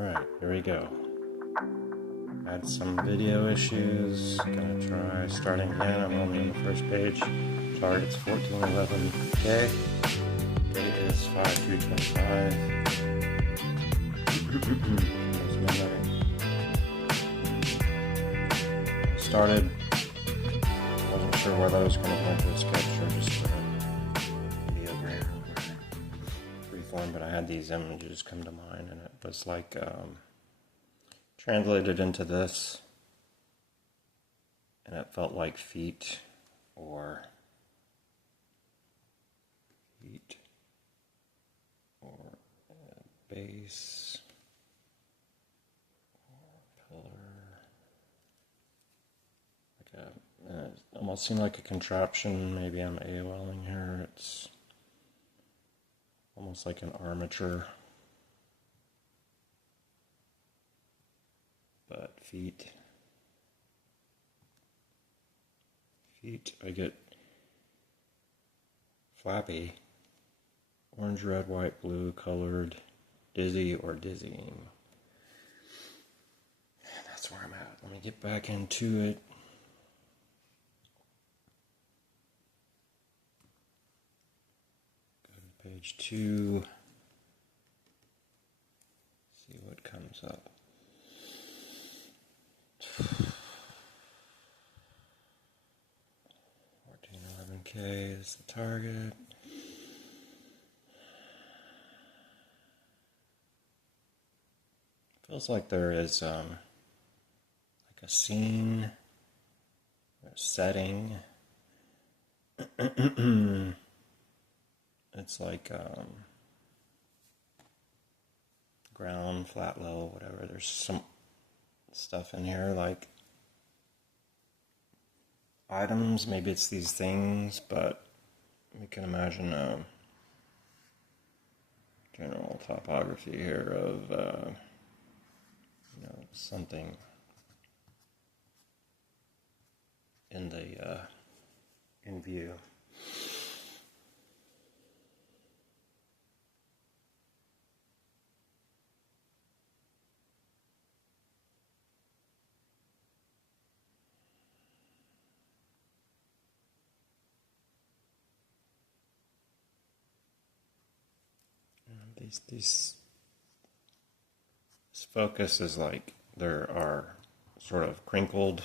Alright, here we go. Had some video issues. Gonna try starting again. I'm only on the first page. Target's 1411K. Date is 5/3/25. It's midnight. Started. Wasn't sure whether I was going to point to a sketch or just a videogram or freeform, but I had these images come to mind, and it was like translated into this, and it felt like feet or base or pillar. It almost seemed like a contraption. Maybe I'm AOLing here. It's almost like an armature, but feet. I get flappy, orange, red, white, blue, colored, dizzy or dizzying. That's where I'm at. Let me get back into it. Go to page 2. See what comes up. 1411K is the target. Feels like there is like a scene or a setting. It's like ground, flat, low, whatever. There's some stuff in here like items. Maybe it's these things, but we can imagine general topography here of something in view. This focus is like there are sort of crinkled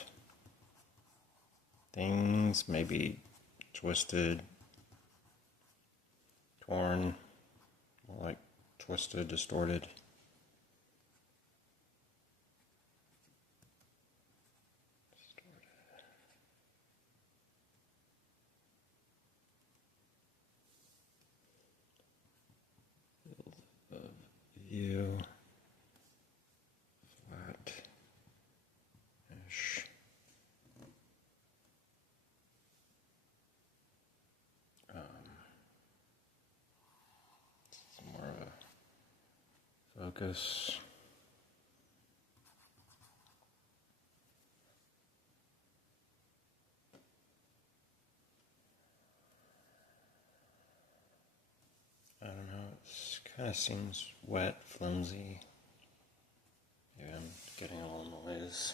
things, maybe twisted, torn, more like twisted, distorted. Field of view. Focus. I don't know, it kind of seems wet, flimsy. Yeah, I'm getting a little noise.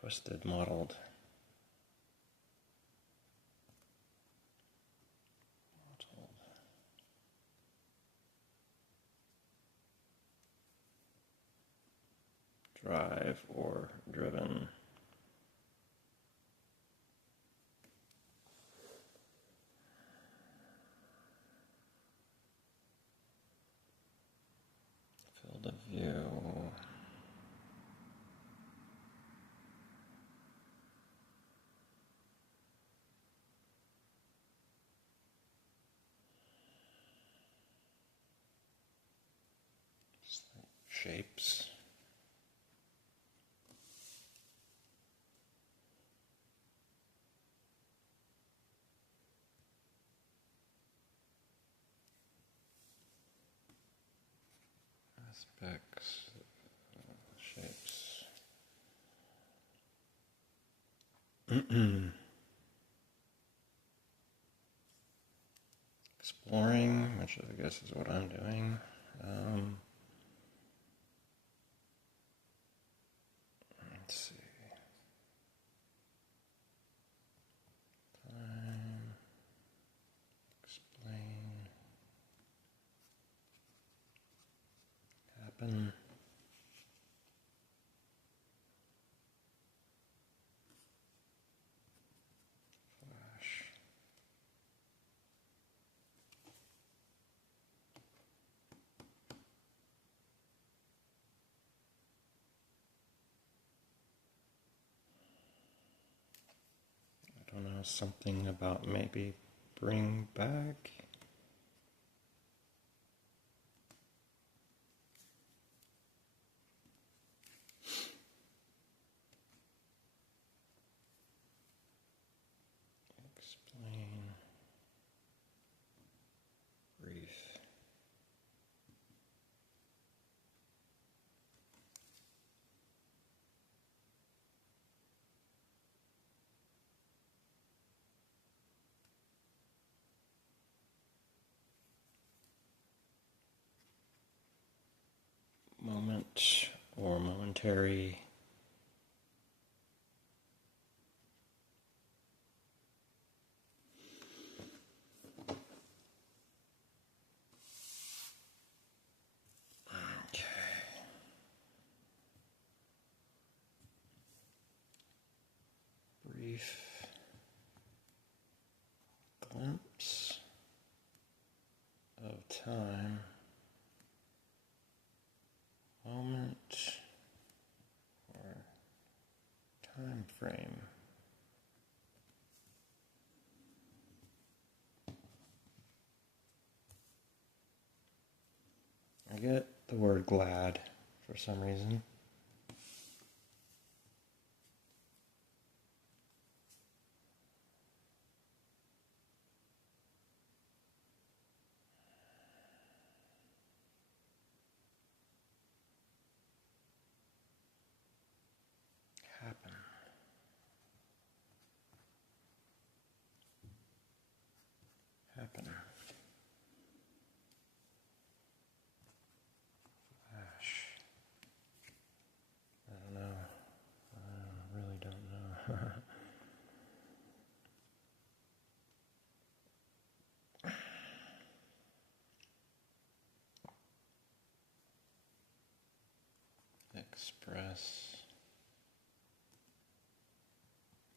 Twisted, mottled. Drive or driven. Field of view. Shapes. Aspects, shapes. exploring, which I guess is what I'm doing. Let's see. Time. Explain. Happen. Flash. I don't know, something about maybe bring back. Explain. Brief. Moment or momentary. Okay. Brief glimpse of time. Moment or time frame. I get the word glad for some reason. Happen. Happen. Flash. I don't know. I really don't know. Express.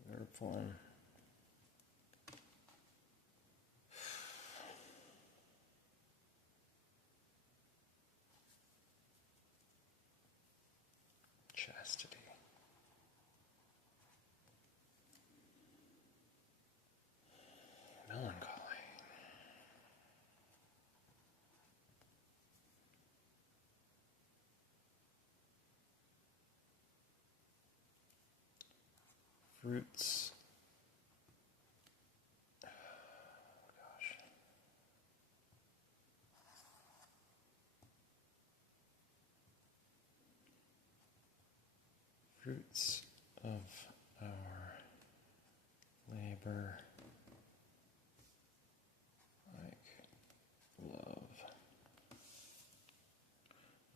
Verb form. Chastity. Melancholy. Fruits. Oh, gosh. Fruits of our labor, like love.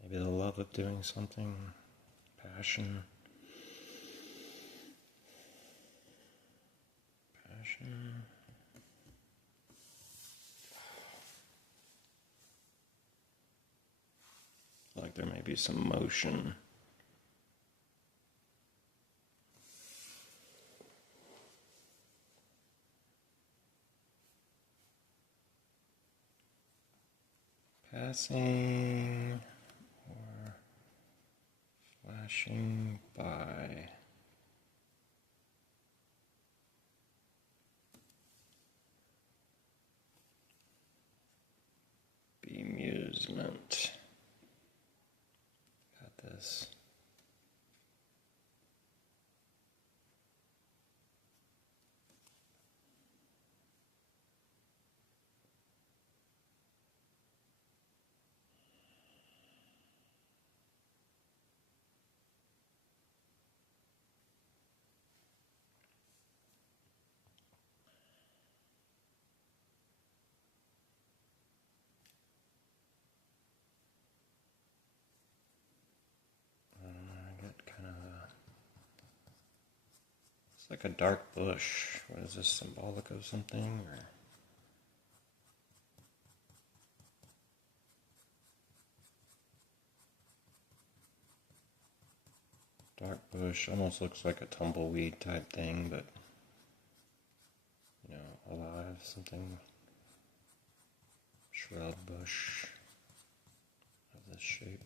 Maybe the love of doing something, passion. Passion. Like there may be some motion. Passing or flashing by. Bemusement. Got this. It's like a dark bush. What is this, symbolic of something? Or dark bush almost looks like a tumbleweed type thing, but alive, something. Shrub bush of this shape.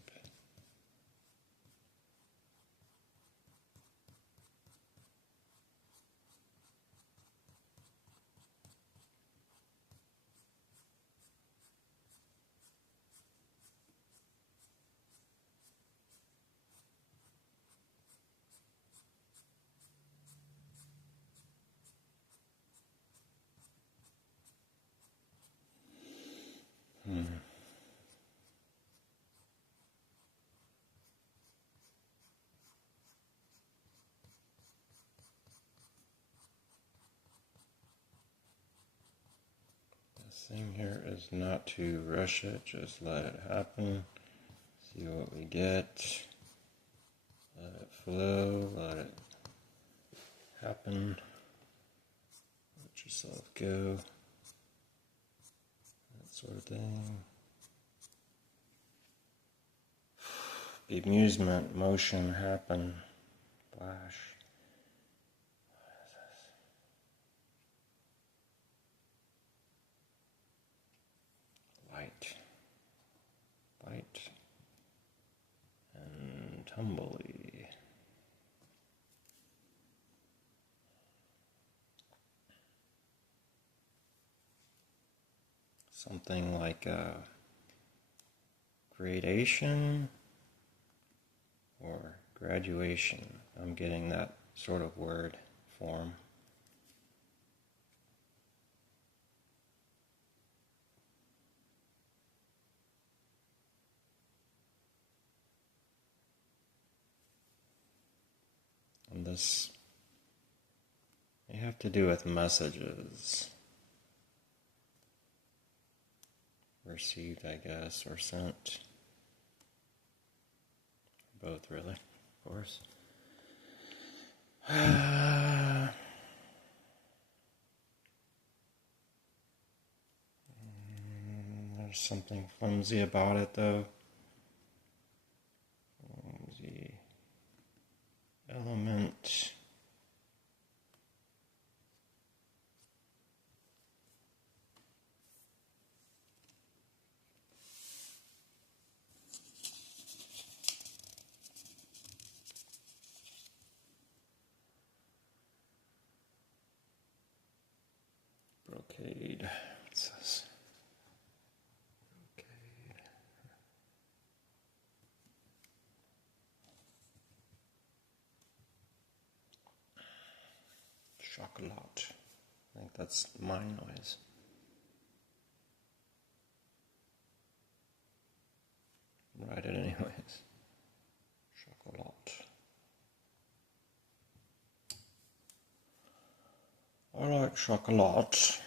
The thing here is not to rush it, just let it happen. See what we get. Let it flow, let it happen. Let yourself go. That sort of thing. Amusement, motion, happen, flash. Light, light, and tumbly. Something like a gradation or graduation. I'm getting that sort of word form. And this may have to do with messages received, I guess, or sent. Both, really, of course. There's something flimsy about it, though. Flimsy element. Brocade. What's this? Brocade. Chocolat. I think that's my noise. Write it anyways. Chocolat. I like chocolat.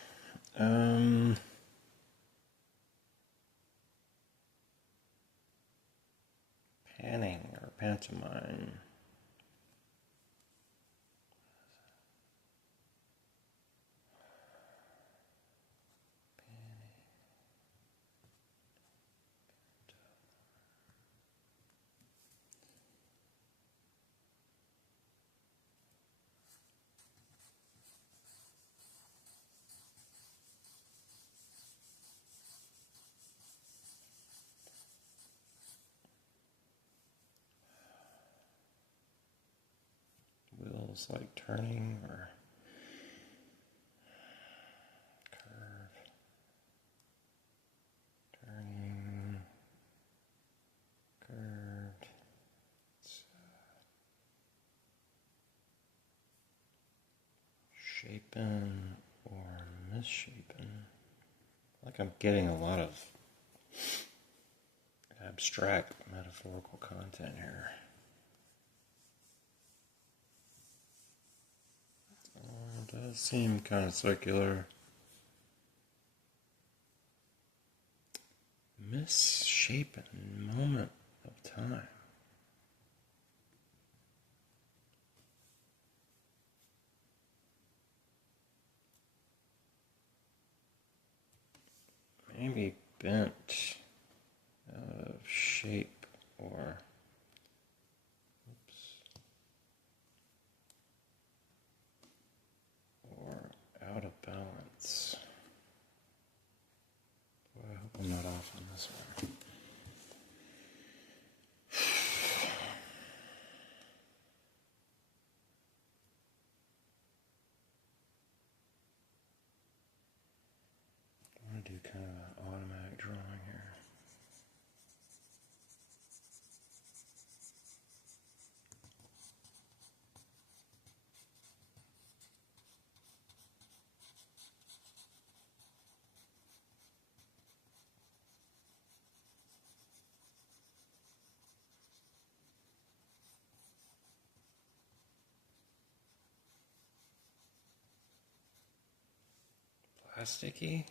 Panning or pantomime. Wheels like turning or curve, turning, curved. Shapen or misshapen. Like I'm getting a lot of abstract metaphorical content here. It does seem kind of circular. Misshapen moment of time. bent, out of shape, or out of balance. Boy, I hope I'm not off on this one. I want to do kind of an automatic drawing here. Plasticky.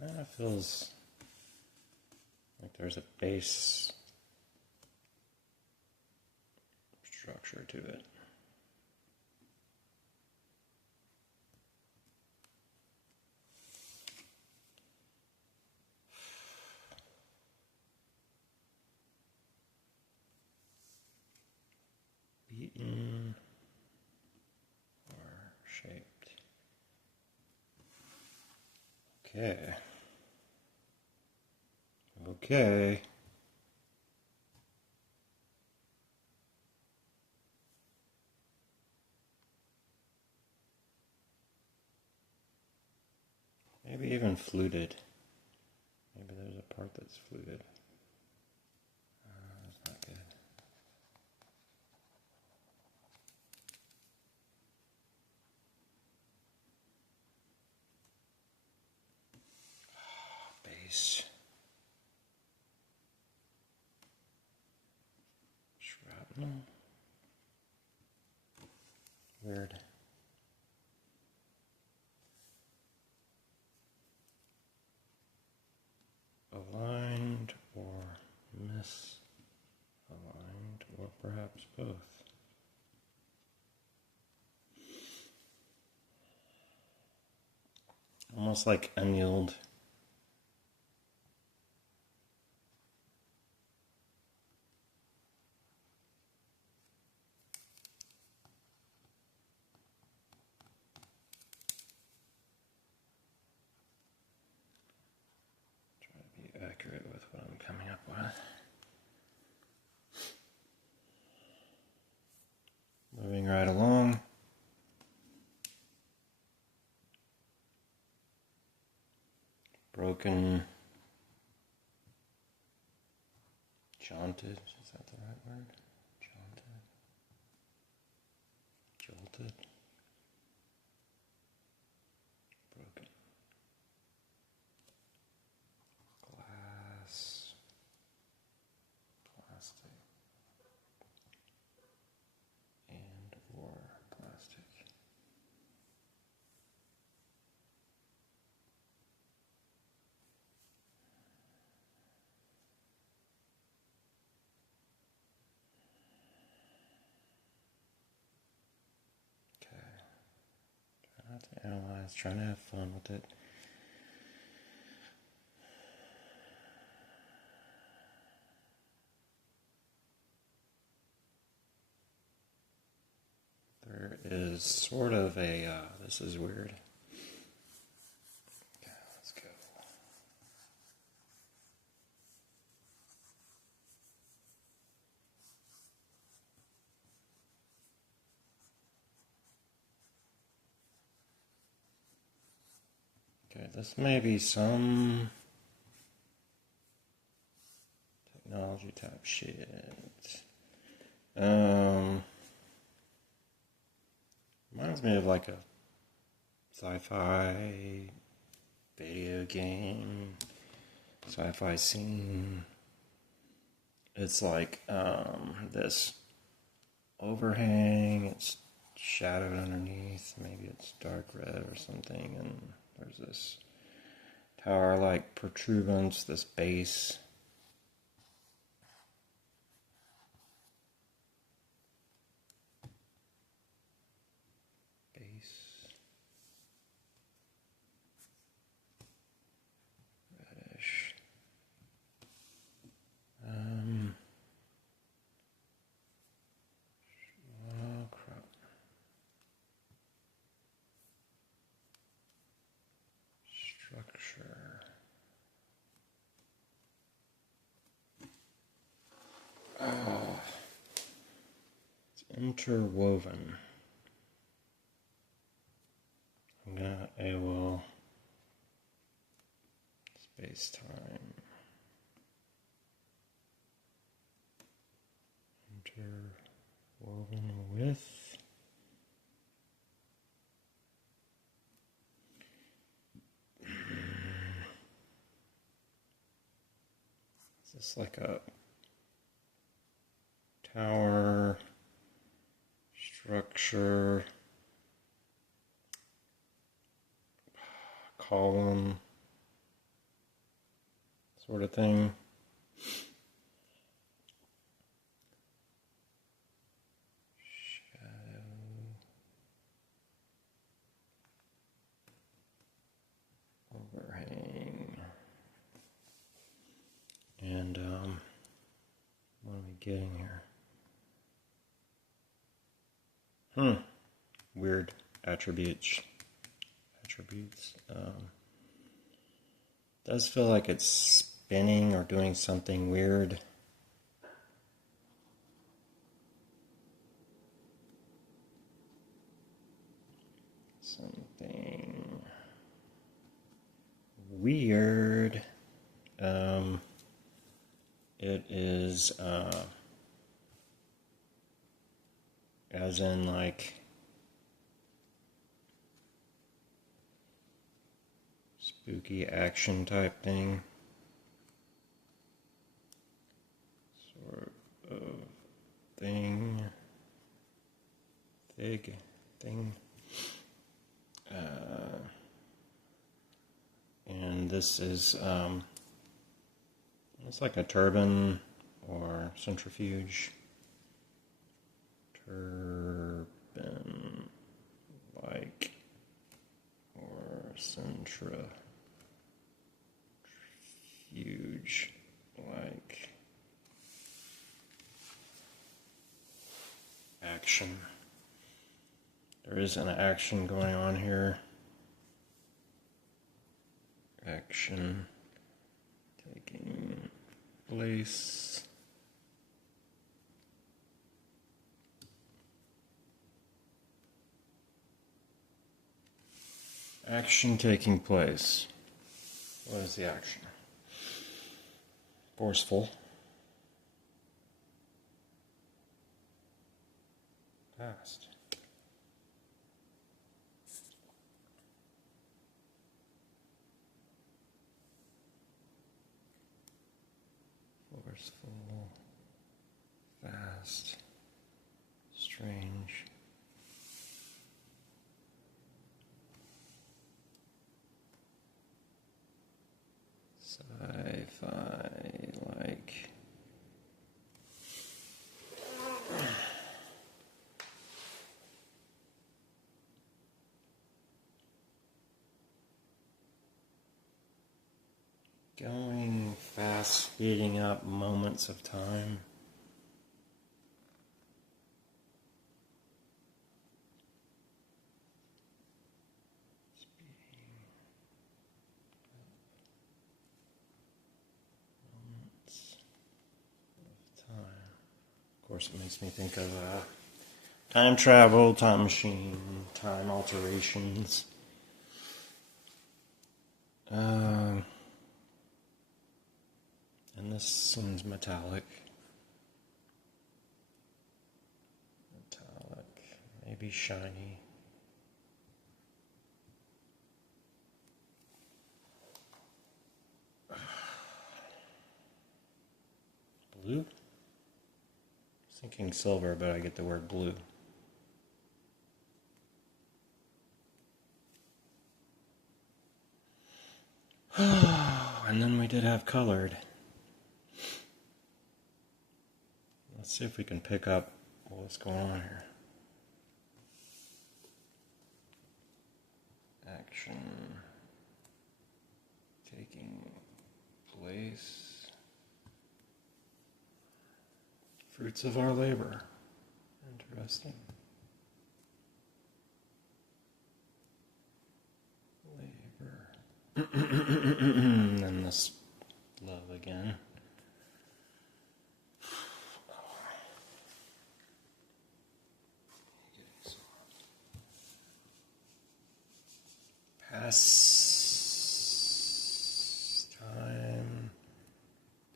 Kind of feels like there's a base structure to it. Beaten or shaped. Okay. Okay. Maybe even fluted. Maybe there's a part that's fluted. That's not good. Base. Shrapnel. Weird. Aligned or misaligned, or perhaps both. Almost like annealed. Try to be accurate with what I'm coming up with. Moving right along. Broken. Jaunted. Is that the right word? Jaunted. Jolted. Broken. Glass. Plastic. And or plastic. Not to analyze, trying to have fun with it. There is sort of a, this is weird. Okay, let's go. Okay, this may be some technology type shit. Reminds me of like a sci-fi video game, sci-fi scene. It's like this overhang, it's shadowed underneath, maybe it's dark red or something, and there's this tower-like protuberance, this base. Structure. It's interwoven. I'm gonna AOL space-time. Interwoven with. Is this like a tower structure, column sort of thing? Shadow. Overhang. And what are we getting here? Weird attributes. Does feel like it's spinning or doing something weird. Something weird. It is as in like spooky action type thing. Sort of thing. Thing. And this is it's like a turbine or centrifuge. Turbine like or centrifuge like action. There is an action going on here. Action taking place. Action taking place. What is the action? Forceful. Fast. Forceful. Fast. Strange. Sci-fi like. Going fast, speeding up moments of time. Speeding up moments of time. Of course, it makes me think of time travel, time machine, time alterations. And this seems metallic. Maybe shiny. Blue? I was thinking silver, but I get the word blue. And then we did have colored. Let's see if we can pick up what's going on here. Action taking place. Fruits of our labor. Interesting. Labor. And this love again. Pastime,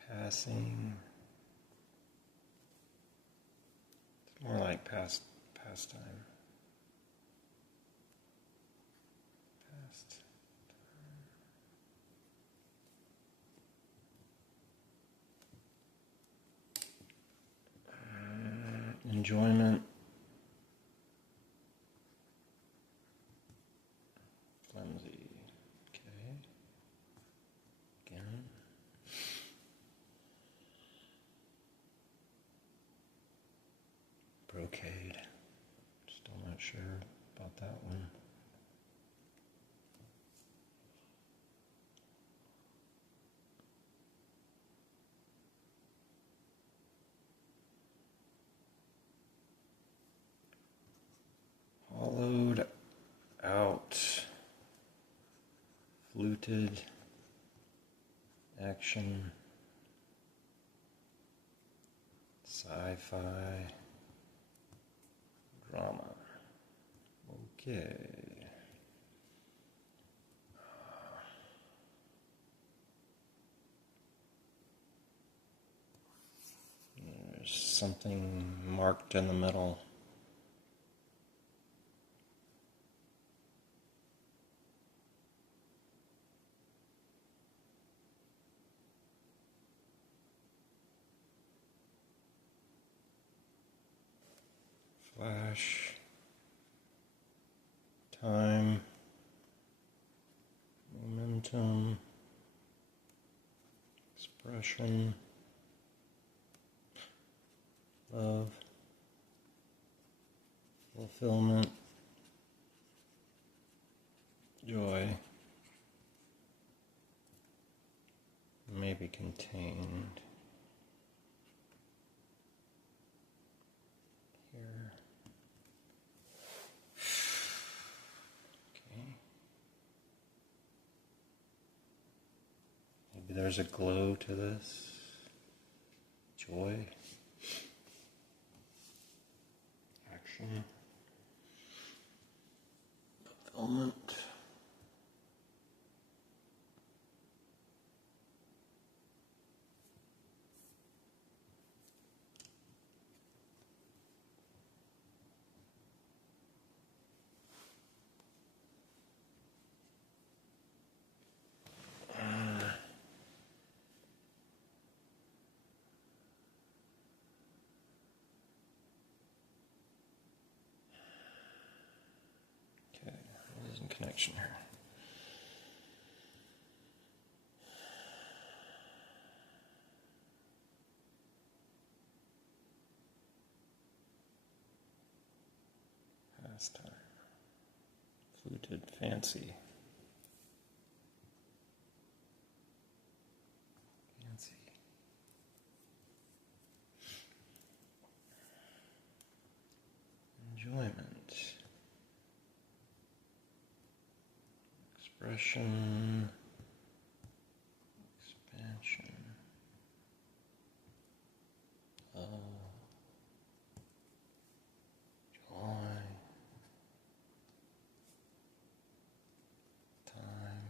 passing. It's more like pastime. Enjoyment. Flimsy. Okay. Again. Brocade. Still not sure about that one. Hollowed out. Fluted. Action. Sci-fi. Drama. Okay. There's something marked in the middle. Flash. Time. Momentum. Expression. Love. Fulfillment. Joy. May be contained here. Okay. Maybe there's a glow to this. Joy. Action. Fulfillment. Okay, there's a connection here. Pastime. Fluted fancy. Fancy. Enjoyment. Expression. Expansion. Joy. Time.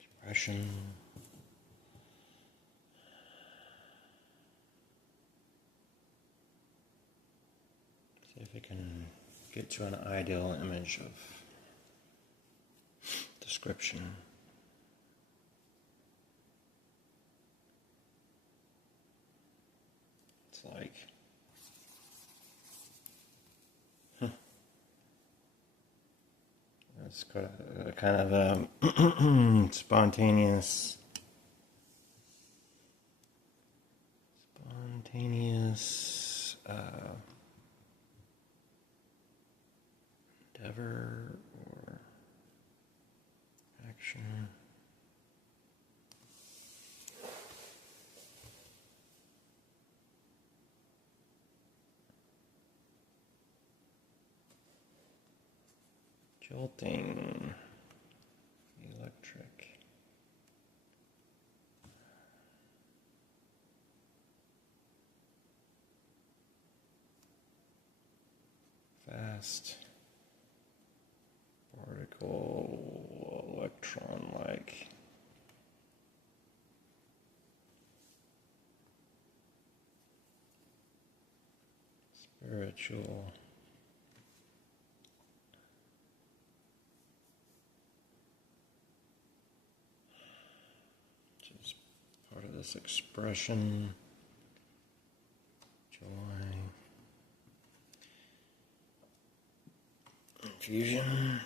Expression. See if we can get to an ideal image of description. It's like it's got a kind of a spontaneous endeavor or action. Jolting. trick. Fast particle electron-like. Spiritual. Which is part of this expression. Joy. Infusion.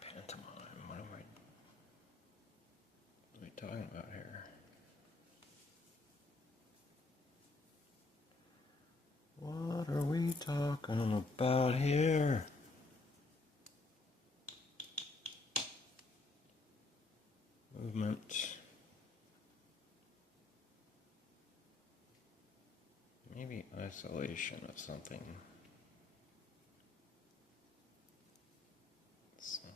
Pantomime. What are we talking about here? What are we talking about here? Movement. Maybe isolation of something. Something.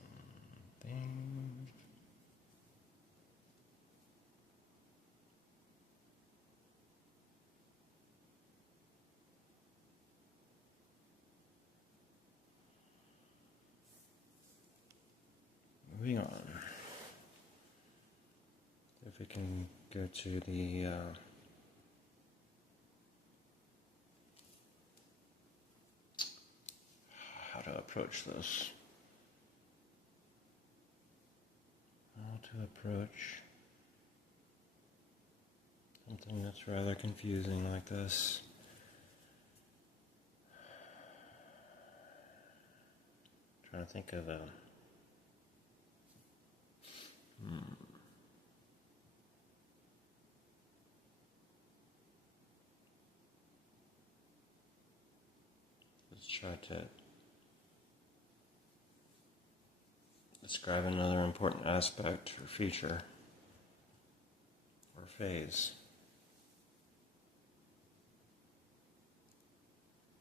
Moving on. If we can go to the how to approach this. How to approach something that's rather confusing like this. Trying to think of a Let's try to describe another important aspect or feature or phase.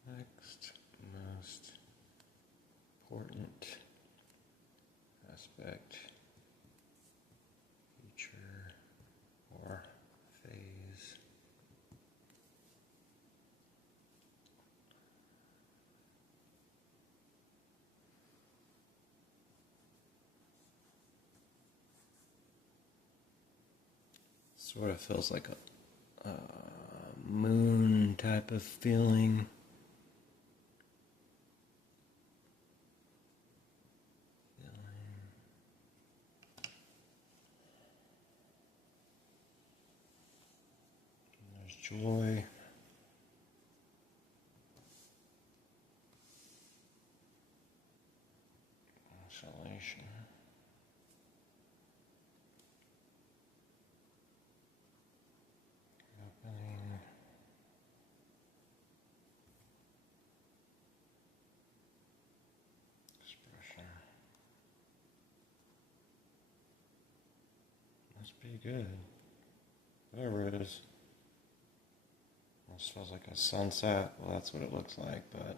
Next most important aspect, feature, or phase. Sort of feels like a moon type of feeling. There's joy. Isolation. Opening. Expression. Must be good. Whatever it is. This feels like a sunset. Well, that's what it looks like, but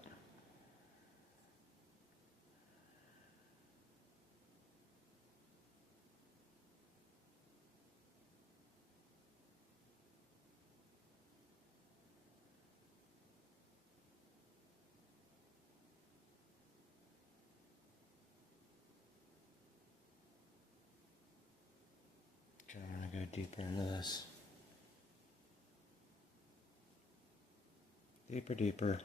okay, I'm going to go deeper into this. Deeper, deeper.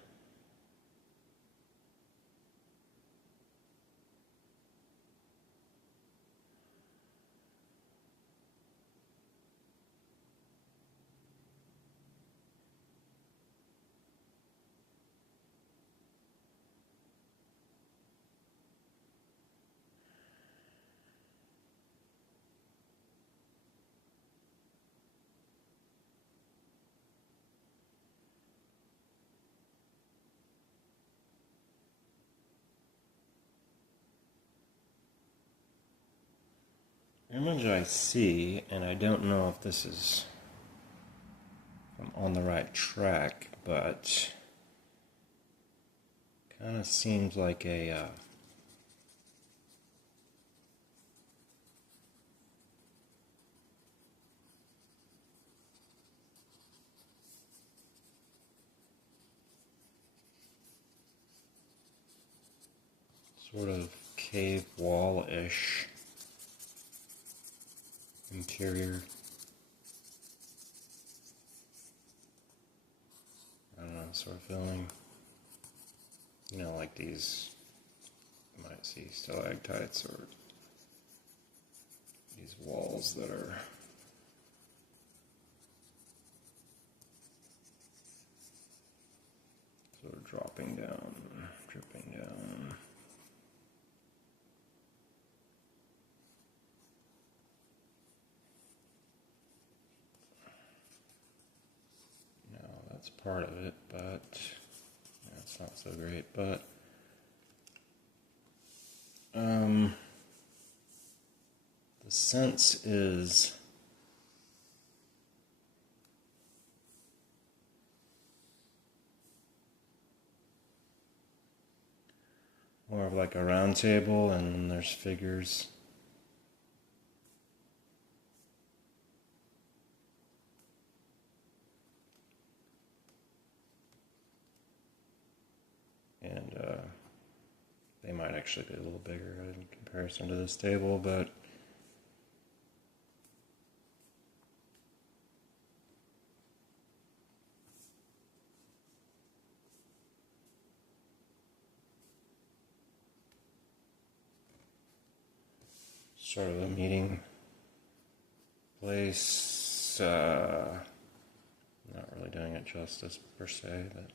The image I see, and I don't know if this is I'm on the right track, but kind of seems like a sort of cave wall-ish interior. I don't know, sort of feeling, like these, you might see stalactites or these walls that are sort of dropping down, dripping down. That's part of it, but it's not so great. But the sense is more of like a round table, and then there's figures. And they might actually be a little bigger in comparison to this table, but sort of a meeting place. Not really doing it justice per se, but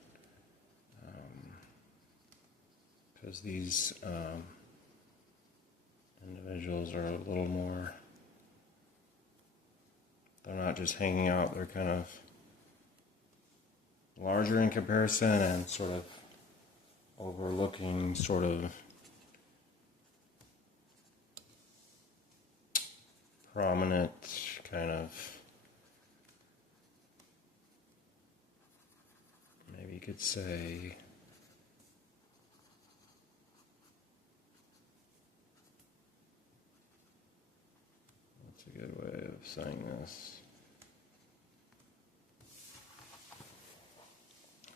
because these individuals are a little more, they're not just hanging out, they're kind of larger in comparison and sort of overlooking sort of prominent kind of, maybe you could say, what's a good way of saying this?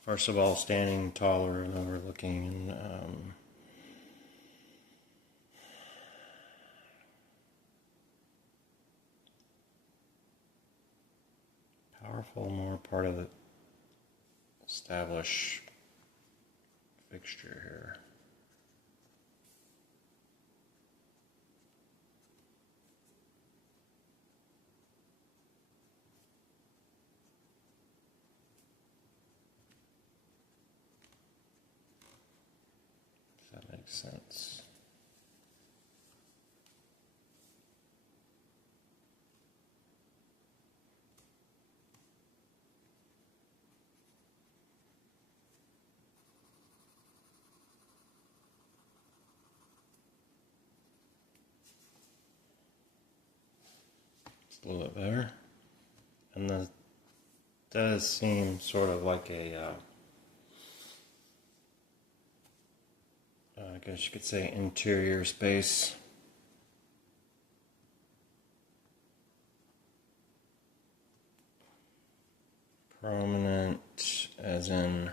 First of all, standing taller and overlooking powerful, more part of the established fixture here. If that makes sense. A little bit better, and that does seem sort of like a I guess you could say interior space. Prominent as in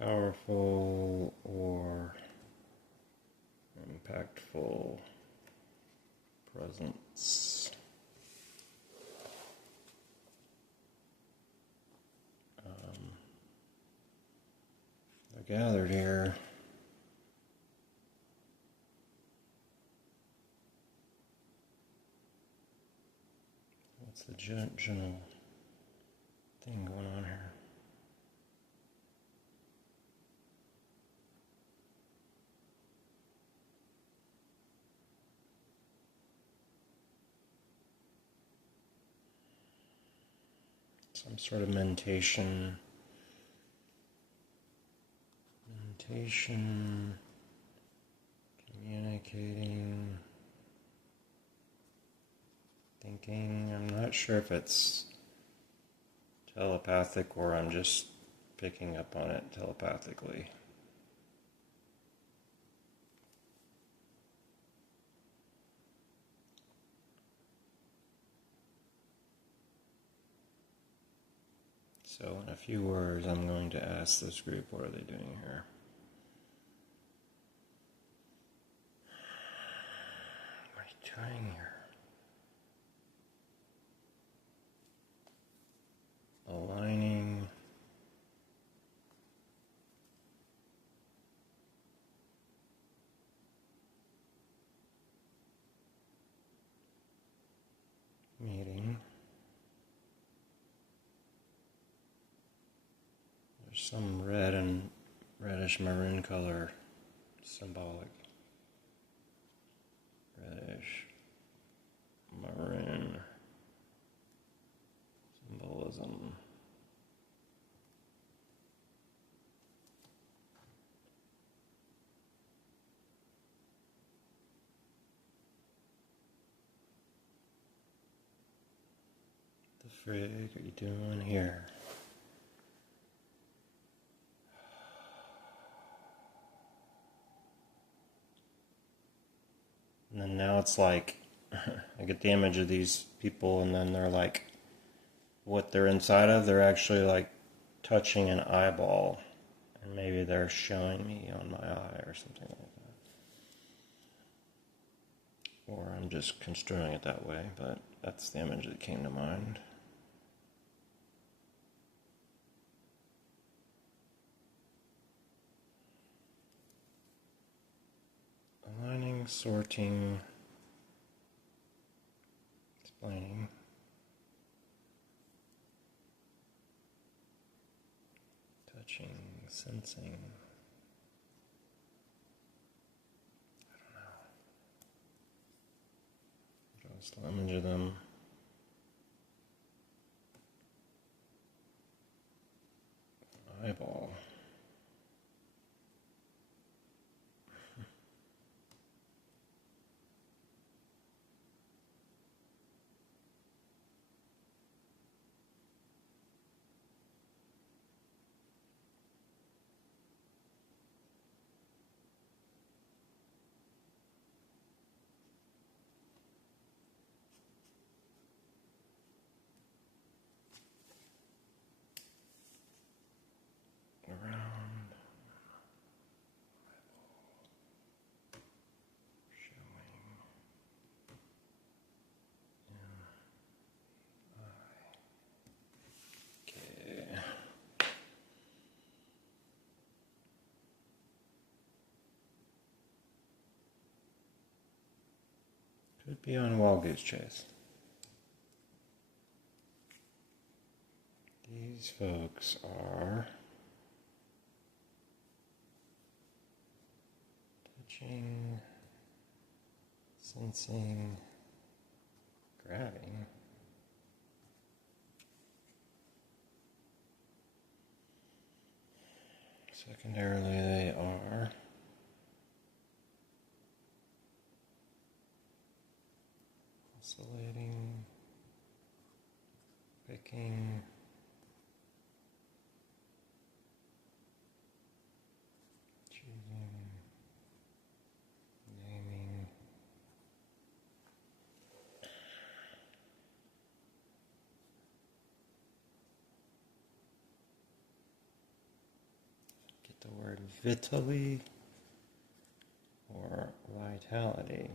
powerful or impactful presence. They're gathered here. What's the general thing going on here? Some sort of meditation, communicating. thinking. I'm not sure if it's telepathic or I'm just picking up on it telepathically. So in a few words, I'm going to ask this group, what are they doing here? What are you doing here? Aligning. Meeting. There's some red and reddish maroon color symbolic. Reddish maroon symbolism. The frig are you doing here? And then now it's like, I get the image of these people and then they're like, what they're inside of, they're actually like touching an eyeball. And maybe they're showing me on my eye or something like that. Or I'm just construing it that way, but that's the image that came to mind. Aligning, sorting, explaining. Touching, sensing. I don't know. Just an image of them. Eyeball. Around, showing in eye. Okay. Could be on Wild Goose Chase. These folks are touching, sensing, grabbing. Secondarily, they are oscillating, picking, choosing, naming, get the word vitally or vitality.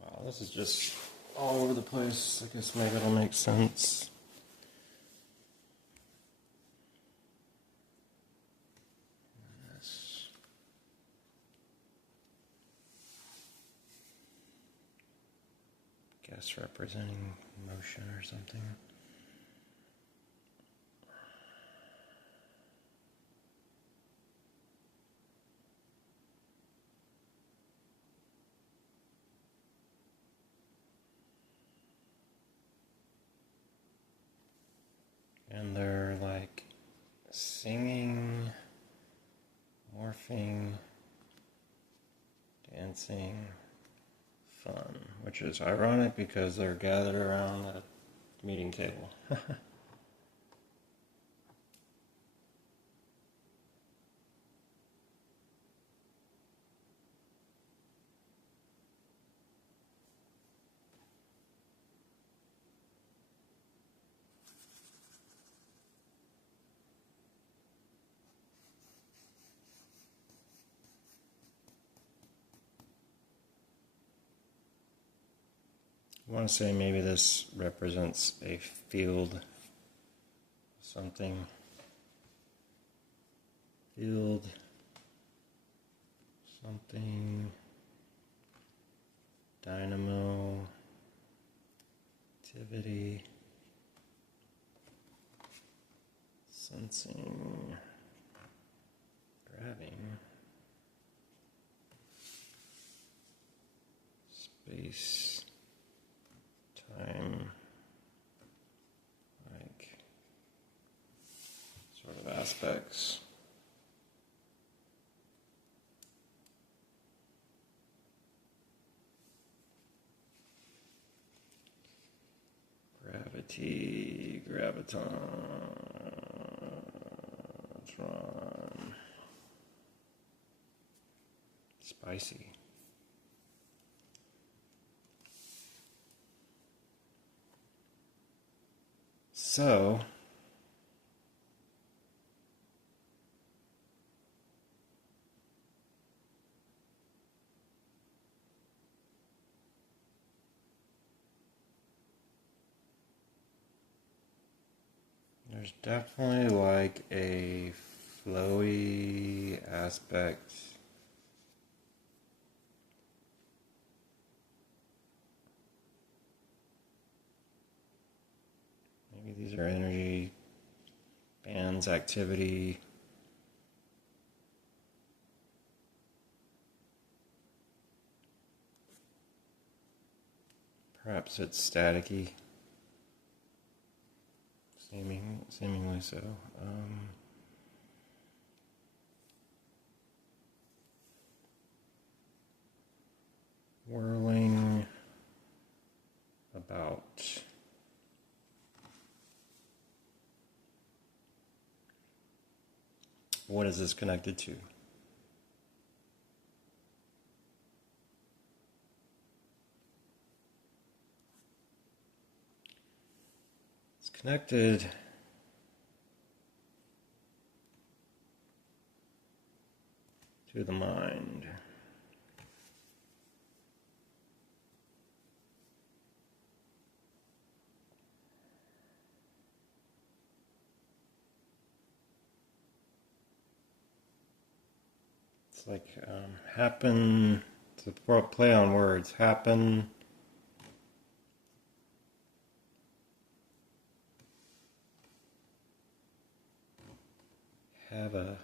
Wow, this is just all over the place. I guess maybe it'll make sense. This. Guess representing motion or something. And they're like singing, morphing, dancing, fun, which is ironic because they're gathered around a meeting table. I want to say maybe this represents a field, something, field, something, dynamo, activity, sensing, grabbing, space, time, like sort of aspects. Gravity, gravitron, spicy. So, there's definitely like a flowy aspect. Maybe these are energy bands, activity. Perhaps it's staticky. Seemingly so. Whirling about. What is this connected to? It's connected to the mind. It's like happen, it's a play on words, happen, have a,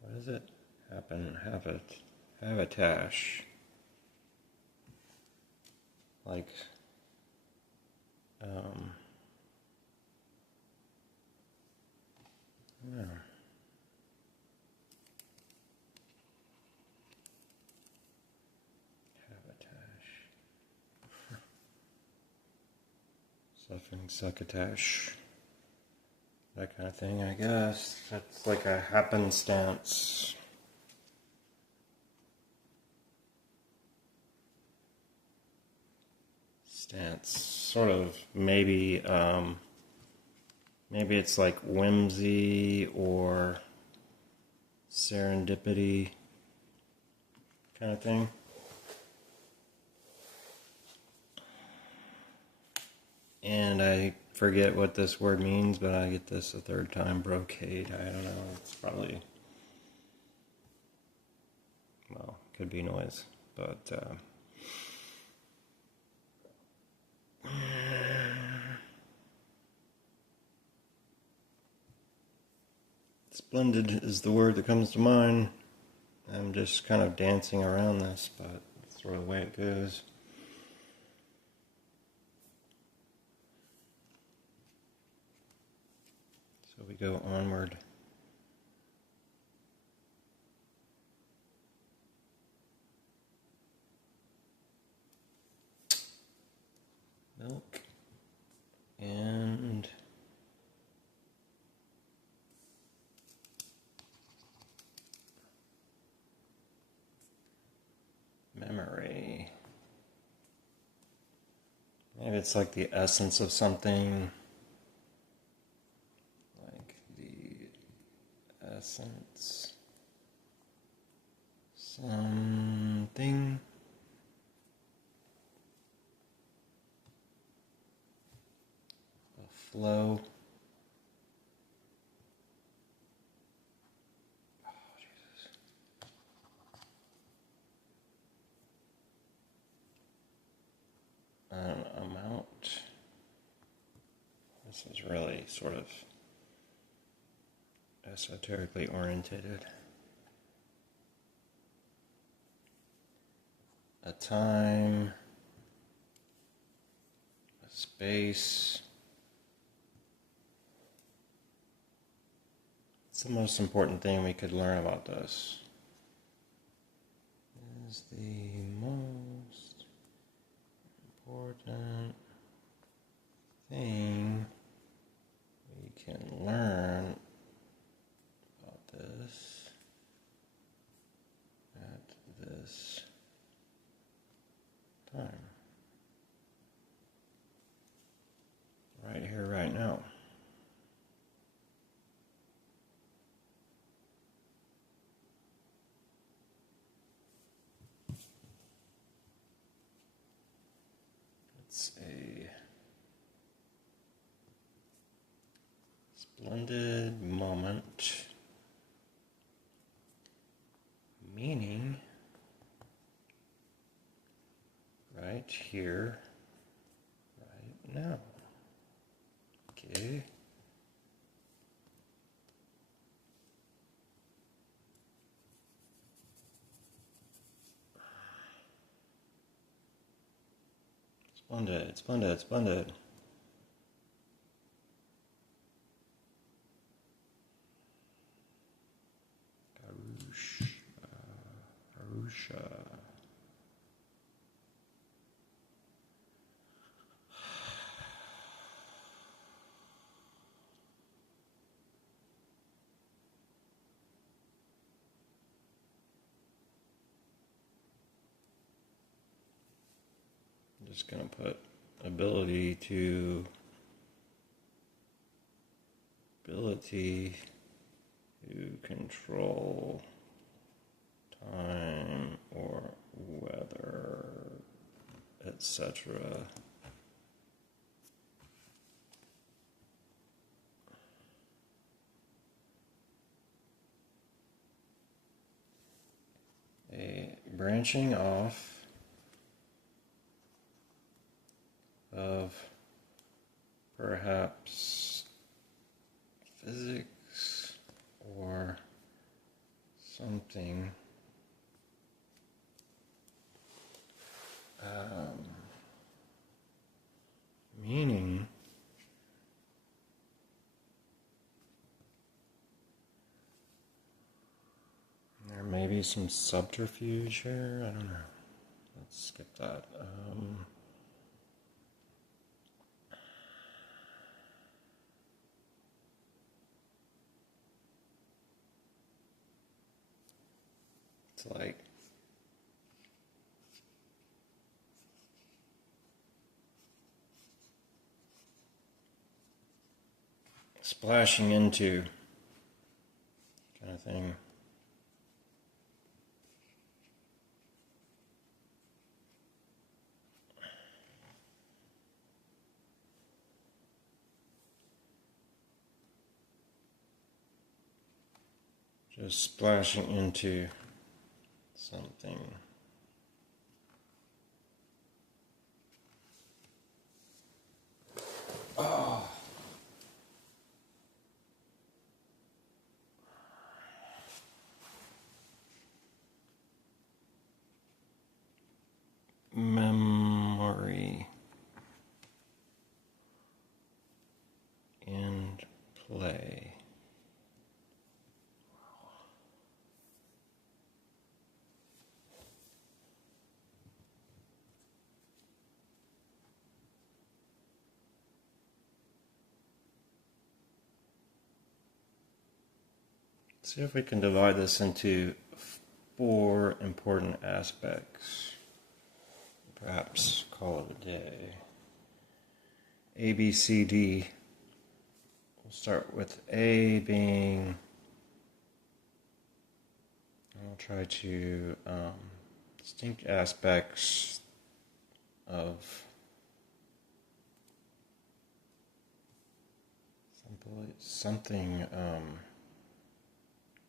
what is it? Happen, have it, habitash. Like, yeah. Suffering, succotash, that kind of thing, I guess. That's like a happenstance. Sort of, maybe, maybe it's like whimsy or serendipity kind of thing. And I forget what this word means, but I get this a third time, brocade. I don't know, it's probably, well, could be noise, but splendid is the word that comes to mind. I'm just kind of dancing around this, but it's sort of the way it goes. So we go onward. milk and memory. Maybe it's like the essence of something. Like the essence. Something. A flow. Oh, Jesus. An amount. This is really sort of esoterically oriented. A time, a space. It's the most important thing we could learn about this. Is the most important thing we can learn about this at this time. Right here, right now. It's a splendid moment, meaning right here, right now. Okay. Splendid, splendid, splendid. Arusha. I'm just going to put ability to control time or weather, etc. A branching off of perhaps physics or something meaning there may be some subterfuge here. I don't know. Let's skip that. It's like splashing into kind of thing. Just splashing into something. Oh. Memory and play. see if we can divide this into 4 important aspects. Perhaps call it a day. A, B, C, D. We'll start with A being, I'll try to distinct aspects of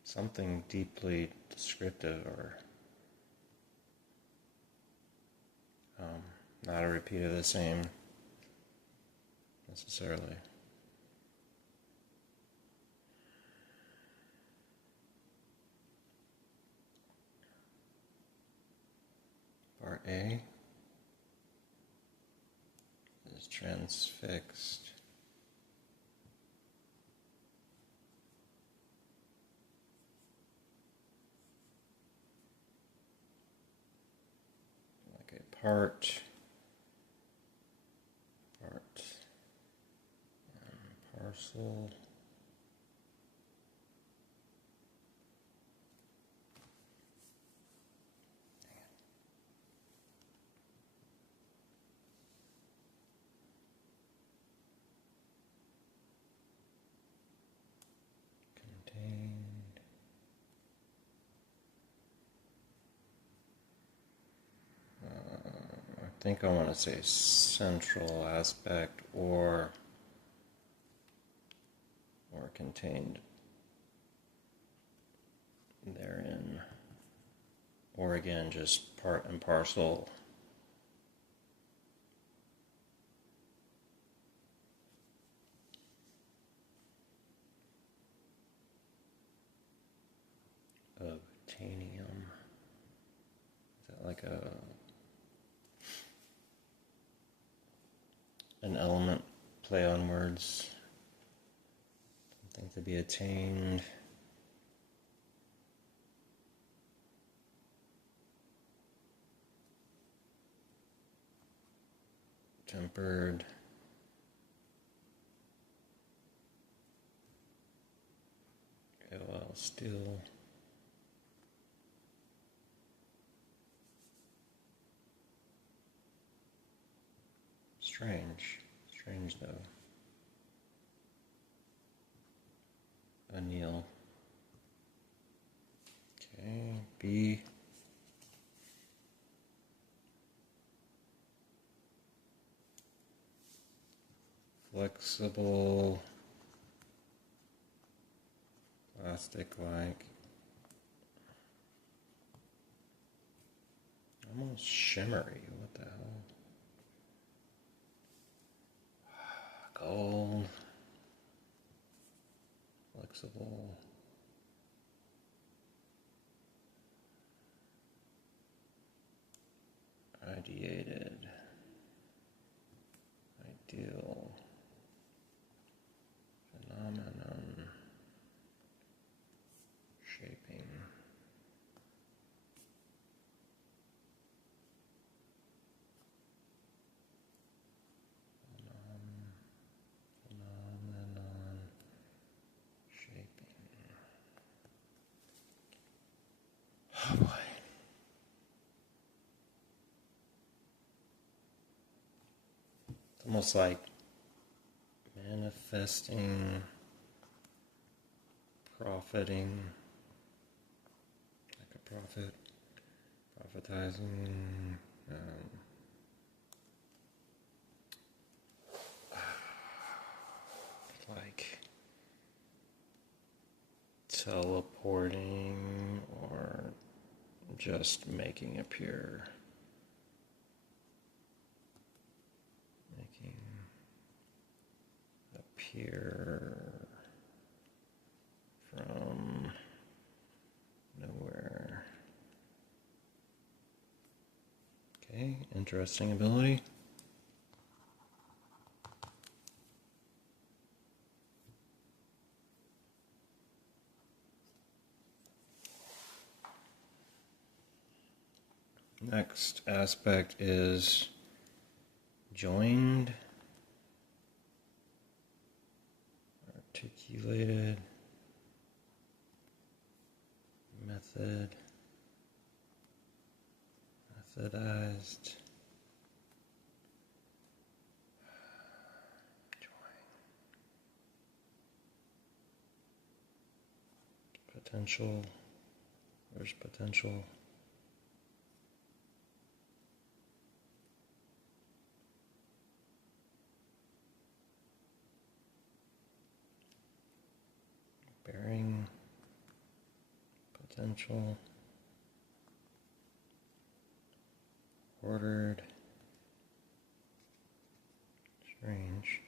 something deeply descriptive, or not a repeat of the same necessarily. Part A is transfixed. Like a part, and parcel. I think I want to say central aspect or contained therein, or again just part and parcel of tanium. Is that like an element play on words? Something to be attained. Tempered. Well, still. Strange though. Anneal. Okay, B. Flexible, plastic-like, almost shimmery. What the hell? Gold, flexible, ideated, ideal, phenomenon, shaping. Phenomenon, shaping. Oh boy. It's almost like manifesting, profiting, like a prophet, prophetizing, like teleporting, or just making appear. Making appear from nowhere. Okay, interesting ability. Next aspect is joined, articulated, methodized. Potential. Where's potential? Bearing. Potential. Ordered. Strange.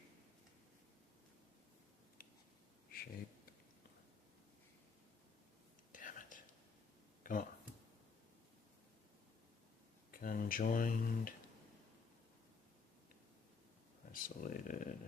Shape. Damn it. Come on. Conjoined. Isolated.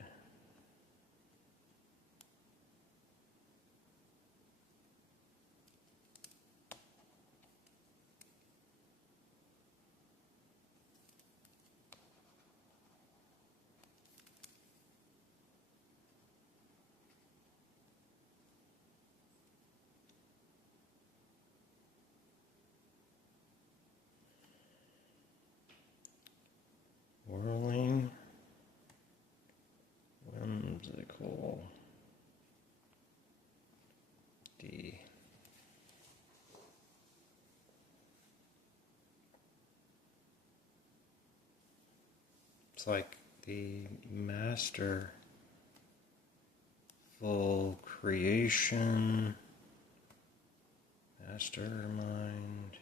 Whirling, whimsical, D. It's like the masterful creation, mastermind,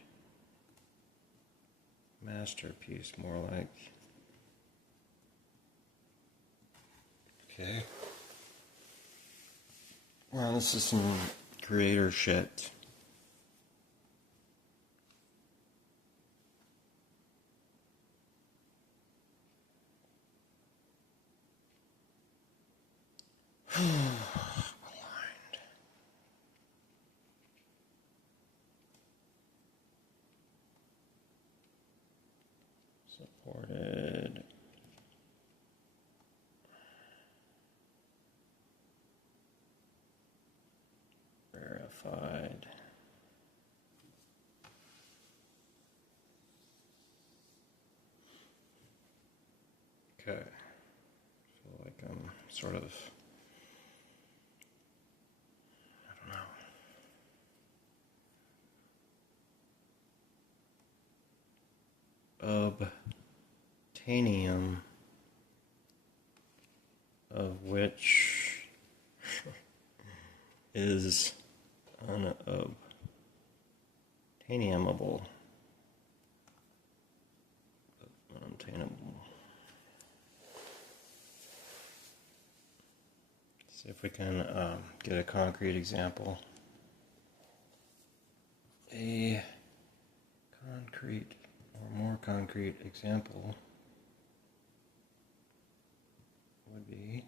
masterpiece, more like. Okay. Well, this is some creator shit. Aligned. Supported. Verified. Okay. I feel like I'm sort of, I don't know. Obtainium, of which is unobtainable. Unobtainable. See if we can get a concrete example. A concrete or more concrete example would be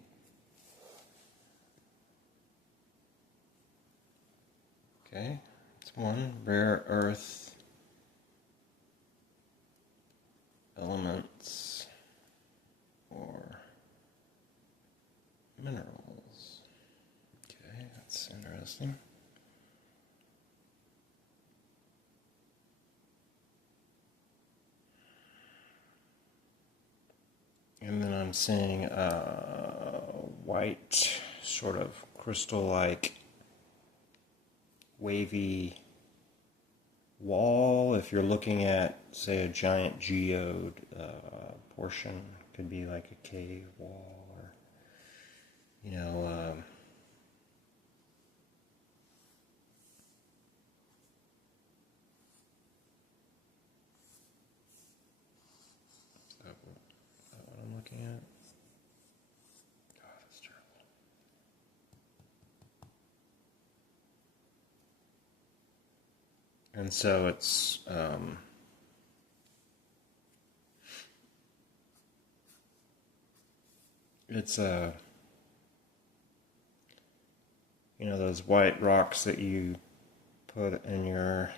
okay, it's one rare earth elements or minerals. Okay, that's interesting. And then I'm seeing a white, sort of crystal-like, wavy wall. If you're looking at, say, a giant geode portion, could be like a cave wall, or, you know, is that what I'm looking at? God, that's terrible. And so it's you know, those white rocks that you put in your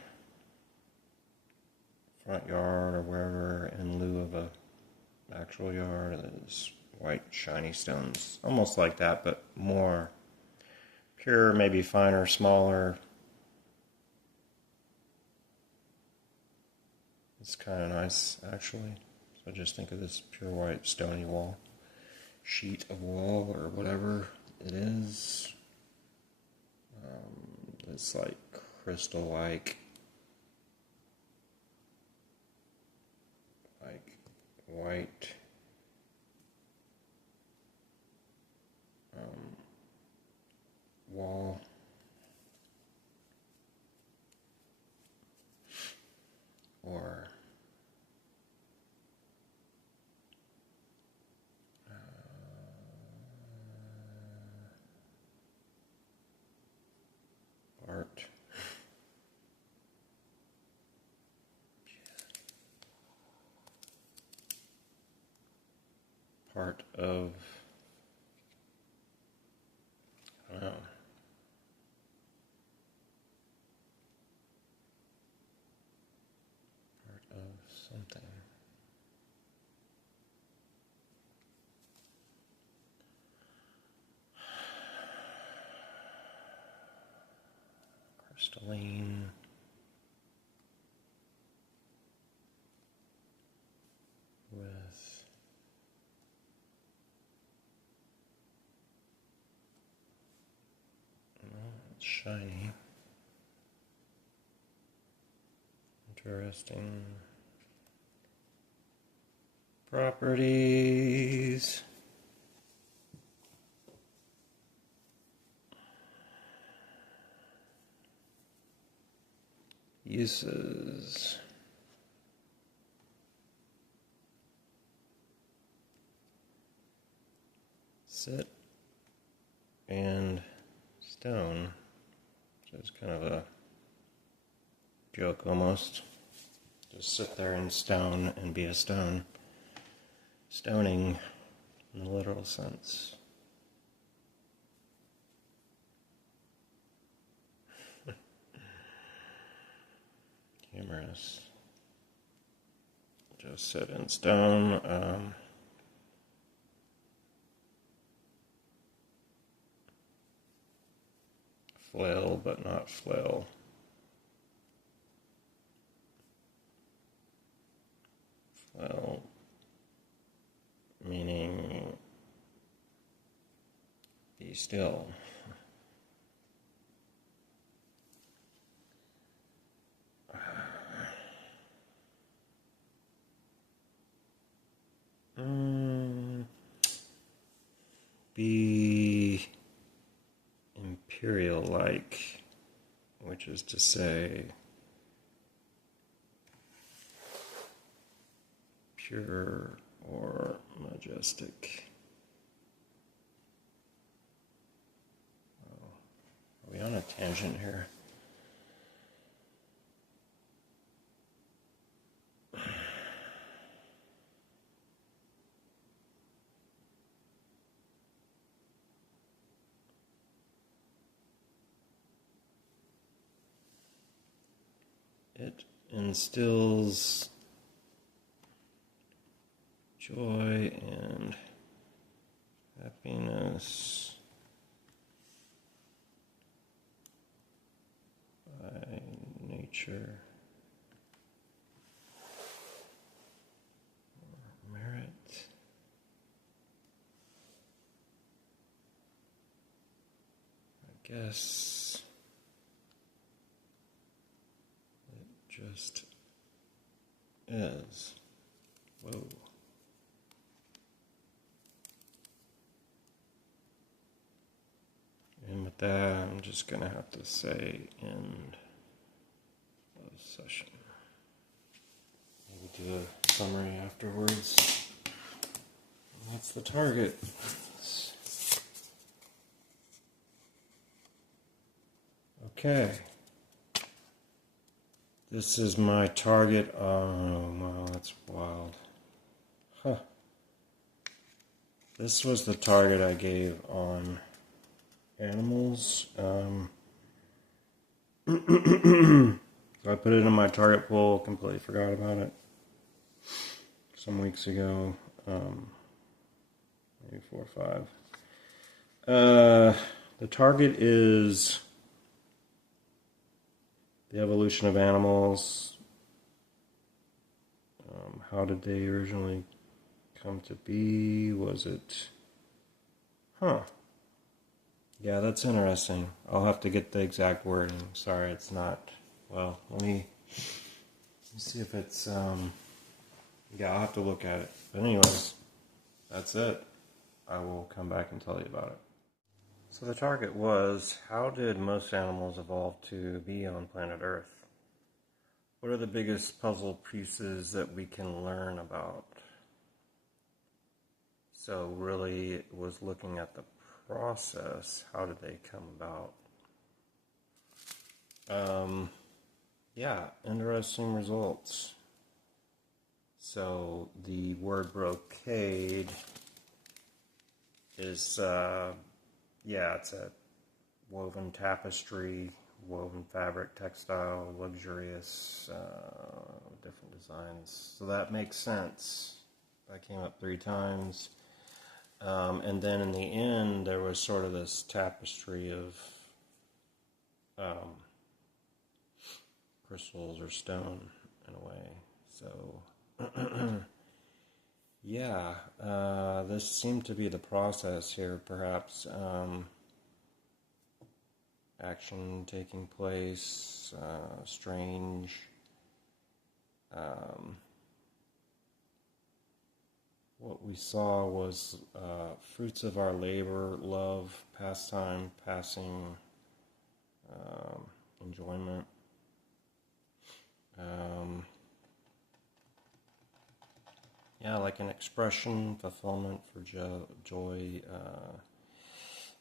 front yard or wherever in lieu of a actual yard. Those white shiny stones, almost like that, but more pure, maybe finer, smaller, It's kind of nice, actually. So just think of this pure white stony wall, sheet of wall, or whatever it is. It's like crystal-like, like white. Wall. Or art. Part of, I don't know. Part of something. Crystalline. With it's shiny. Interesting properties. Uses. Sit and stone, which is kind of a joke almost. Just sit there and stone and be a stone. Stoning in the literal sense. Humorous. Just sit in stone. Flail, but not flail. Flail, meaning be still. Be imperial-like, which is to say pure or majestic. Oh, are we on a tangent here? It instills joy and happiness by nature, merit. I guess it just is. Whoa. And with that, I'm just going to have to say end of session. Maybe do a summary afterwards. And that's the target. Okay. This is my target. Oh, wow, that's wild. Huh. This was the target I gave on animals. So I put it in my target pool, completely forgot about it some weeks ago, maybe 4 or 5. The target is the evolution of animals, How did they originally come to be? Was it... Huh. Yeah, that's interesting. I'll have to get the exact wording. Sorry, it's not... Well, let me see if it's... Yeah, I'll have to look at it. But anyways, that's it. I will come back and tell you about it. So the target was, how did most animals evolve to be on planet Earth? What are the biggest puzzle pieces that we can learn about? So really it was looking at the process. How did they come about? Yeah, interesting results. So the word brocade is, it's a woven tapestry, woven fabric, textile, luxurious, different designs. So that makes sense. That came up 3 times. And then in the end, there was sort of this tapestry of crystals or stone in a way. So, this seemed to be the process here, perhaps. Action taking place, strange. What we saw was fruits of our labor, love, pastime, passing, enjoyment. Like an expression, fulfillment for joy.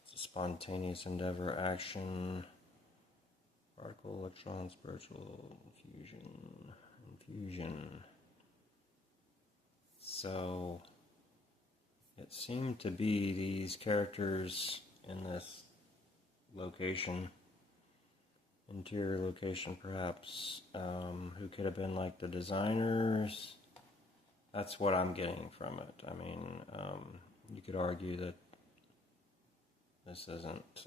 It's a spontaneous endeavor, action, particle, electron, spiritual, infusion. So it seemed to be these characters in this location, interior location perhaps, who could have been like the designers. That's what I'm getting from it. I mean, you could argue that this isn't,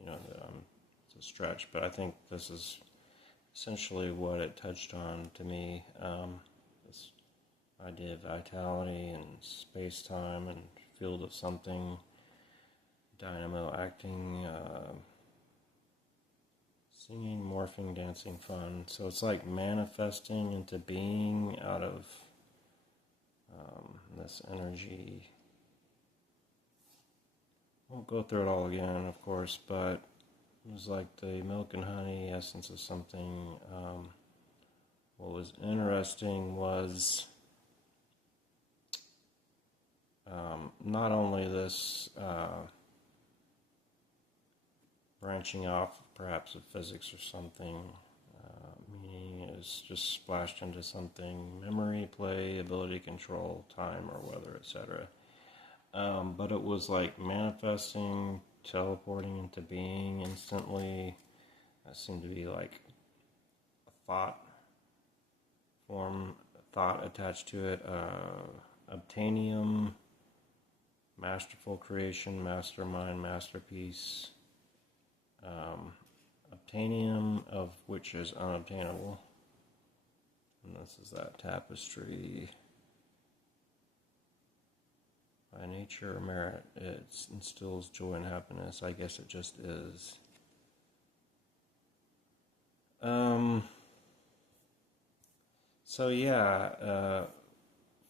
it's a stretch, but I think this is essentially what it touched on to me. This idea of vitality and space-time and field of something, dynamo acting, singing, morphing, dancing, fun. So it's like manifesting into being out of this energy. Won't go through it all again, of course, but it was like the milk and honey essence of something. What was interesting was not only this branching off perhaps of physics or something, meaning is just splashed into something, memory, play, ability, control, time or weather, etc. But it was like manifesting, teleporting into being instantly. That seemed to be like a thought form, thought attached to it. Obtainium, masterful creation, mastermind, masterpiece. Obtainium, of which is unobtainable. And this is that tapestry. By nature or merit, it instills joy and happiness. I guess it just is.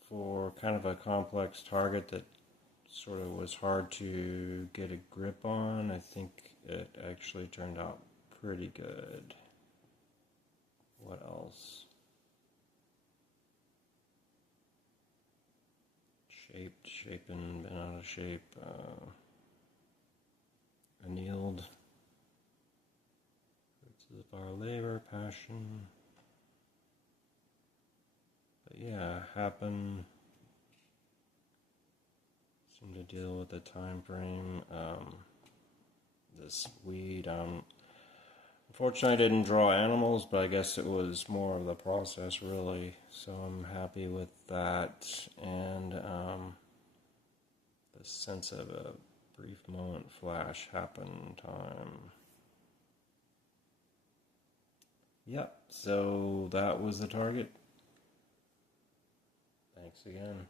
For kind of a complex target that sort of was hard to get a grip on, I think it actually turned out pretty good. What else? Shaped, shapen, been out of shape, annealed. Fruits of our labor, passion. But yeah, happen. Seem to deal with the time frame. This weed. Unfortunately, I didn't draw animals, but I guess it was more of the process, really. So I'm happy with that, and the sense of a brief moment flash happen time. Yep. So that was the target. Thanks again.